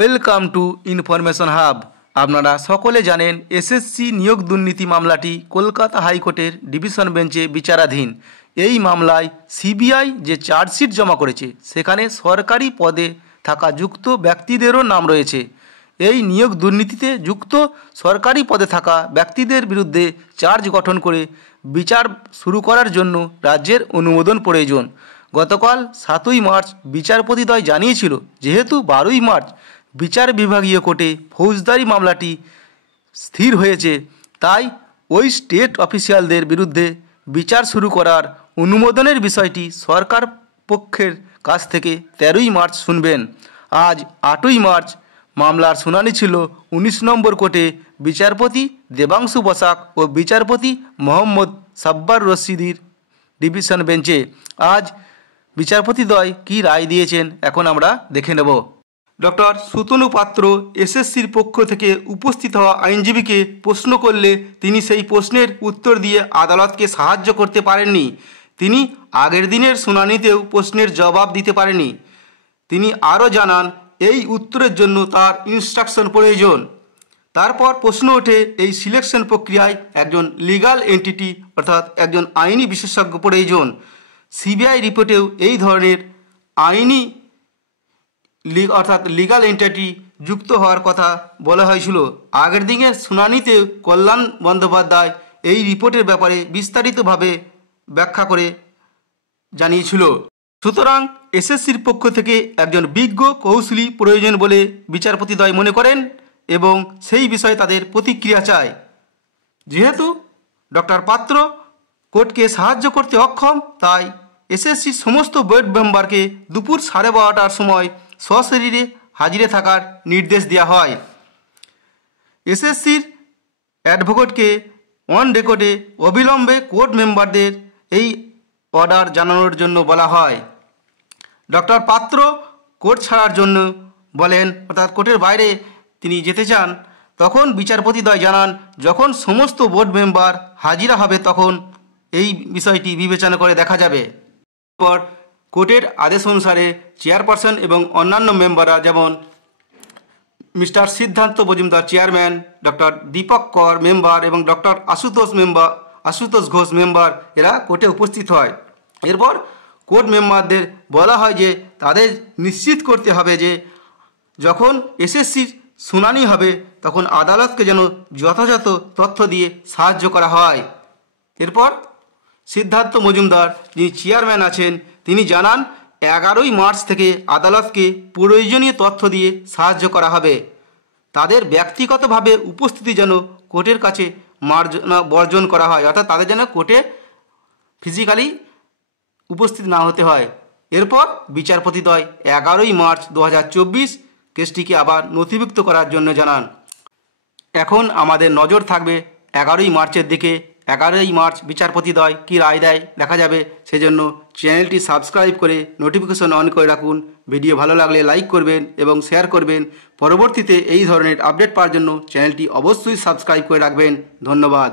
Welcome to information hub. আপনারা সকলে জানেন এসএসসি নিয়োগ দুর্নীতি মামলাটি কলকাতা হাইকোর্টের ডিভিশন বেঞ্চে বিচারাধীন। এই মামলায় সিবিআই যে চার্জশিট জমা করেছে সেখানে সরকারি পদে থাকা যুক্ত ব্যক্তিদেরও নাম রয়েছে। এই নিয়োগ দুর্নীতিতে যুক্ত সরকারি পদে থাকা ব্যক্তিদের বিরুদ্ধে চার্জ গঠন করে বিচার শুরু করার জন্য রাজ্যের অনুমোদন প্রয়োজন। গতকাল 7ই মার্চ বিচারপতিদ্বয় জানিয়েছিল যেহেতু 12ই মার্চ বিচার বিভাগীয় কোর্টে ফৌজদারি মামলাটি স্থির হয়েছে, তাই ওই স্টেট অফিসিয়ালদের বিরুদ্ধে বিচার শুরু করার অনুমোদনের বিষয়টি সরকার পক্ষের কাছ থেকে 13ই মার্চ শুনবেন। আজ 8ই মার্চ মামলার শুনানি ছিল 19 নম্বর কোর্টে বিচারপতি দেবাংশু বসাক ও বিচারপতি মোহাম্মদ সাব্বার রশিদির ডিভিশন বেঞ্চে। আজ বিচারপতিদ্বয় কী রায় দিয়েছেন এখন আমরা দেখে নেব। ডক্টর সুতনু পাত্র এসএসসির পক্ষ থেকে উপস্থিত হওয়া আইনজীবীকে প্রশ্ন করলে তিনি সেই প্রশ্নের উত্তর দিয়ে আদালতকে সাহায্য করতে পারেননি। তিনি আগের দিনের শুনানিতেও প্রশ্নের জবাব দিতে পারেননি। তিনি আরও জানান এই উত্তরের জন্য তার ইনস্ট্রাকশন প্রয়োজন। তারপর প্রশ্ন ওঠে এই সিলেকশন প্রক্রিয়ায় একজন লিগাল এন্টিটি অর্থাৎ একজন আইনি বিশেষজ্ঞ প্রয়োজন। সিবিআই রিপোর্টেও এই ধরনের আইনি অর্থাৎ লিগাল এন্টিটি যুক্ত হওয়ার কথা বলা হয়েছিল। আগের দিনের শুনানিতে কল্যাণ বন্দ্যোপাধ্যায় এই রিপোর্টের ব্যাপারে বিস্তারিতভাবে ব্যাখ্যা করে জানিয়েছিল। সুতরাং এসএসসির পক্ষ থেকে একজন বিজ্ঞ কৌশলী প্রয়োজন বলে বিচারপতিদ্বয় মনে করেন এবং সেই বিষয়ে তাদের প্রতিক্রিয়া চায়। যেহেতু ডক্টর পাত্র কোর্টকে সাহায্য করতে অক্ষম, তাই এসএসসির সমস্ত বোর্ড মেম্বারকে দুপুর 12:30টার সময় সশরীরে হাজিরে থাকার নির্দেশ দেওয়া হয়। এসএসসির অ্যাডভোকেটকে অন রেকর্ডে অবিলম্বে কোর্ট মেম্বারদের এই অর্ডার জানানোর জন্য বলা হয়। ডক্টর পাত্র কোর্ট ছাড়ার জন্য বলেন, অর্থাৎ কোর্টের বাইরে তিনি যেতে চান। তখন বিচারপতিদ্বয় জানান যখন সমস্ত বোর্ড মেম্বার হাজিরা হবে তখন এই বিষয়টি বিবেচনা করে দেখা যাবে। পর কোর্টের আদেশ অনুসারে চেয়ারপারসন এবং অন্যান্য মেম্বাররা যেমন মিস্টার সিদ্ধান্ত মজুমদার চেয়ারম্যান, ডক্টর দীপক কর মেম্বার এবং ডক্টর আশুতোষ ঘোষ মেম্বার এরা কোর্টে উপস্থিত হয়। এরপর কোর্ট মেম্বারদের বলা হয় যে তাদের নিশ্চিত করতে হবে যে যখন এসএসসির শুনানি হবে তখন আদালতকে যেন যথাযথ তথ্য দিয়ে সাহায্য করা হয়। এরপর সিদ্ধান্ত মজুমদার যিনি চেয়ারম্যান আছেন তিনি জানান 11ই মার্চ থেকে আদালতকে প্রয়োজনীয় তথ্য দিয়ে সাহায্য করা হবে। তাদের ব্যক্তিগতভাবে উপস্থিতি যেন কোর্টের কাছে বর্জন করা হয়, অর্থাৎ তাদের যেন কোর্টে ফিজিক্যালি উপস্থিত না হতে হয়। এরপর বিচারপতিদ্বয় 11ই মার্চ 2024 কেসটিকে আবার নথিভুক্ত করার জন্য জানান। এখন আমাদের নজর থাকবে 11ই মার্চের দিকে। 11ই মার্চ বিচারপতিদ্বয় কী রায় দেয় দেখা যাবে। সেজন্য চ্যানেলটি সাবস্ক্রাইব করে নোটিফিকেশন অন করে রাখুন। ভিডিও ভালো লাগলে লাইক করবেন এবং শেয়ার করবেন। পরবর্তীতে এই ধরনের আপডেট পাওয়ার জন্য চ্যানেলটি অবশ্যই সাবস্ক্রাইব করে রাখবেন। ধন্যবাদ।